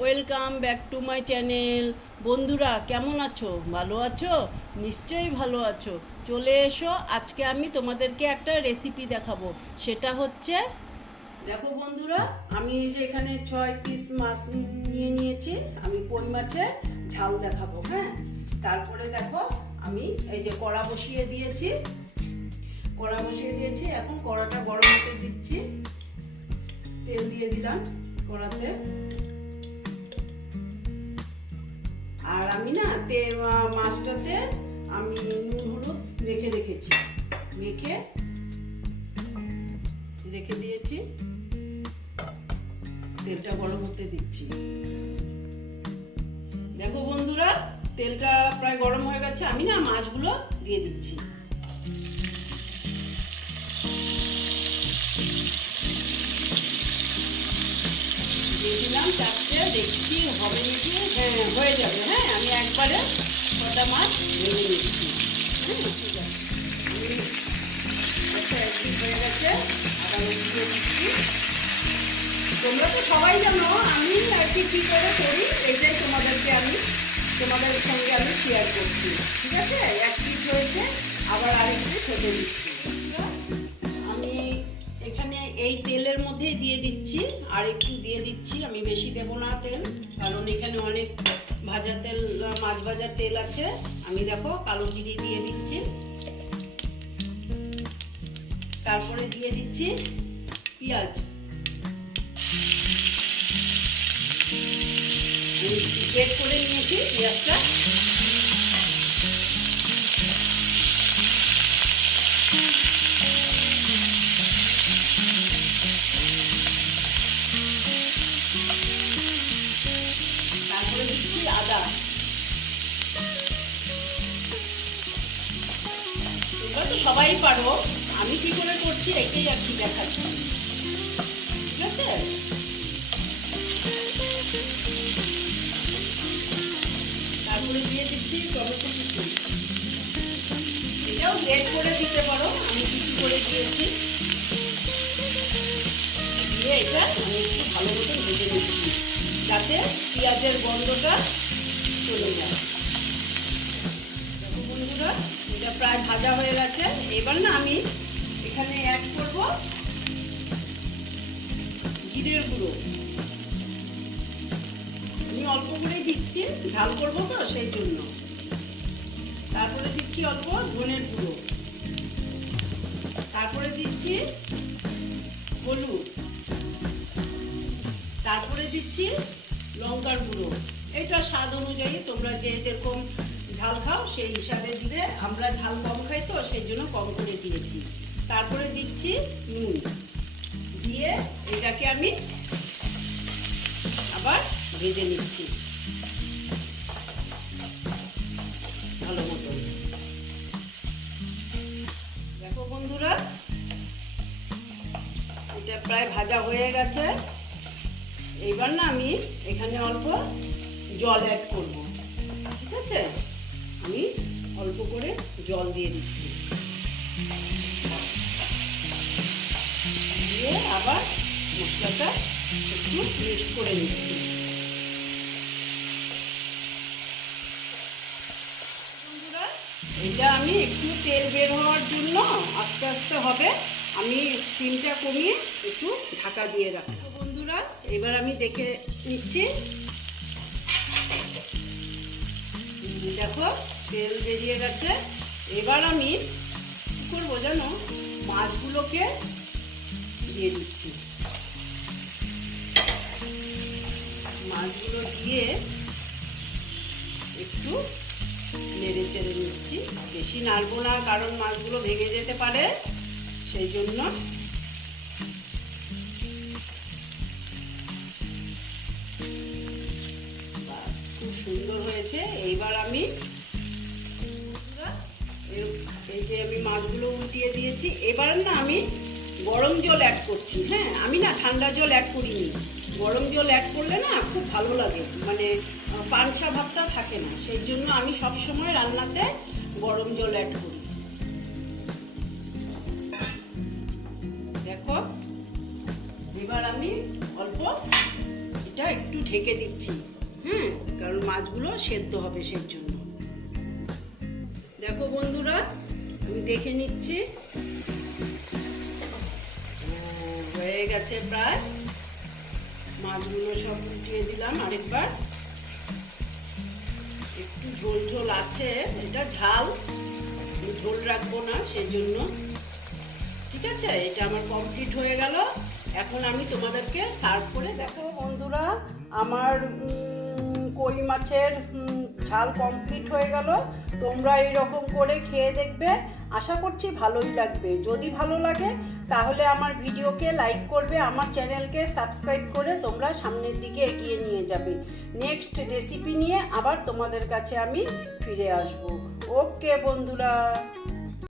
Welcome back to my channel. বন্ধুরা, কেমন আছো? ভালো আছো? নিশ্চয়ই ভালো আছো। চলে এসো, আজকে আমি তোমাদেরকে একটা রেসিপি দেখাবো। সেটা হচ্ছে, দেখো বন্ধুরা, আমি এই যে এখানে ছয় পিস মাছ নিয়ে নিয়েছি। আমি কই মাছের ঝাল দেখাবো হ্যাঁ? তারপরে দেখো, আমি এই যে কড়া বসিয়ে দিয়েছি। কড়া বসিয়ে দিয়েছি, এখন কড়াটা গরম হতে দিচ্ছি। তেল দিয়ে দিলাম কড়াতে। আমি না তে মাছটাতে আমি নুন, হলুদ রেখে রেখেছি। মেখে রেখে দিয়েছি। তেলটা গরম হতে দিচ্ছি। দেখো বন্ধুরা, তেলটা প্রায় গরম হয়ে গেছে, আমি না মাছগুলো দিয়ে দিচ্ছি। দিয়ে দিলাম চারটে, দেখছি হবে নাকি? হ্যাঁ হয়ে যাবে। হ্যাঁ আমি একবারে কটা মাছ ভেঙে নিচ্ছি। হ্যাঁ ঠিক আছে। আচ্ছা হয়ে গেছে তোমরা তো সবাই জানো, আমি আর কি কী করে করি, এটাই তোমাদেরকে আমি, তোমাদের সঙ্গে আমি শেয়ার করছি। ঠিক আছে? এক পিস হয়েছে, আবার আরেকটি ছেড়ে দিচ্ছি আর একটু দিয়ে দিচ্ছি। আমি বেশি দেবো না তেল, কারণ এখানে অনেক ভাজা তেল, মাছ ভাজার তেল আছে। আমি দেখো কালো জিরে দিয়ে দিচ্ছি। তারপরে দিয়ে দিচ্ছি পেঁয়াজ। করে নিয়েছি পেঁয়াজটা। তারপরে দিচ্ছি আদা তোমরা তো সবাই পারো। আমি কি করে করছি এটাই আর কি দেখাচ্ছি। ঠিক আছে? তারপরে দিয়ে দিচ্ছি টমেটো কুচি এটাও গ্রেড করে দিতে পারো। আমি কিছু করে দিয়েছি? দিয়ে এটা আমি একটু ভালো মতন ভেজে দিচ্ছি যাতে পেঁয়াজের গন্ধটা চলে যায়। বন্ধুরা, এটা প্রায় ভাজা হয়ে গেছে। এবার না আমি এখানে অ্যাড করব জিরের গুঁড়ো। আমি অল্প করেই দিচ্ছি, ঝাল করব তো সেই জন্য। তারপরে দিচ্ছি অল্প ধনের গুঁড়ো। তারপরে দিচ্ছি হলুদ। তারপরে দিচ্ছি লঙ্কার গুঁড়ো। এটা স্বাদ অনুযায়ী তোমরা যে যেরকম ঝাল খাও, সেই হিসাবে দিলে আমরা ঝাল কম খাই তো, সেই জন্য কম করে দিয়েছি। তারপরে দিচ্ছি নুন। দিয়ে এটাকে আমি আবার ভেজে নিচ্ছি। ভালো মতো। দেখো বন্ধুরা, এটা প্রায় ভাজা হয়ে গেছে। এইবার না আমি এখানে অল্প জল অ্যাড করব। ঠিক আছে? আমি অল্প করে জল দিয়ে দিচ্ছি। দিয়ে আবার মশলাটা একটু মিক্স করে নিচ্ছি। এটা আমি একটু তেল বের হওয়ার জন্য আস্তে আস্তে হবে। আমি স্টিমটা কমিয়ে একটু ঢাকা দিয়ে রাখব। বন্ধুরা এবার আমি দেখে নিচ্ছি। দেখো, তেল বেরিয়ে গেছে। এবার আমি কী করব জানো? মাছগুলোকে দিয়ে দিচ্ছি। মাছগুলো দিয়ে একটু নেড়ে চেড়ে নিচ্ছি। বেশি নাড়বো না, কারণ মাছগুলো ভেঙে যেতে পারে। সেই জন্য হয়েছে, এইবার আমি এই- যে আমি মাছগুলো উল্টিয়ে দিয়েছি, এবার না আমি গরম জল অ্যাড করছি হ্যাঁ? আমি না ঠান্ডা জল অ্যাড করিনি। গরম জল অ্যাড করলে না খুব ভালো লাগে মানে পানসা ভাবটা থাকে না, সেই জন্য আমি সব সময় রান্নাতে গরম জল অ্যাড করি। দেখো, এবার আমি অল্প এটা একটু ঢেকে দিচ্ছি। হ্যাঁ কারণ মাছগুলো সেদ্ধ হবে সেই জন্য। দেখো বন্ধুরা, আমি দেখে নিচ্ছি। হয়ে গেছে প্রায়। মাছগুলো সব উঠিয়ে দিলাম আরেকবার। একটু ঝোল ঝোল আছে, এটা ঝাল। ঝোল রাখব না, সেই জন্য। ঠিক আছে, এটা আমার কমপ্লিট হয়ে গেল। এখন আমি তোমাদেরকে সার্ভ করে দেখো বন্ধুরা। আমার কই মাছের ঝাল কমপ্লিট হয়ে গেল। তোমরা এইরকম করে খেয়ে দেখবে। আশা করছি ভালোই লাগবে। যদি ভালো লাগে, তাহলে আমার ভিডিওকে লাইক করবে, আমার চ্যানেলকে সাবস্ক্রাইব করে তোমরা সামনের দিকে এগিয়ে নিয়ে যাবে। নেক্সট রেসিপি নিয়ে আবার তোমাদের কাছে আমি ফিরে আসব। ওকে বন্ধুরা।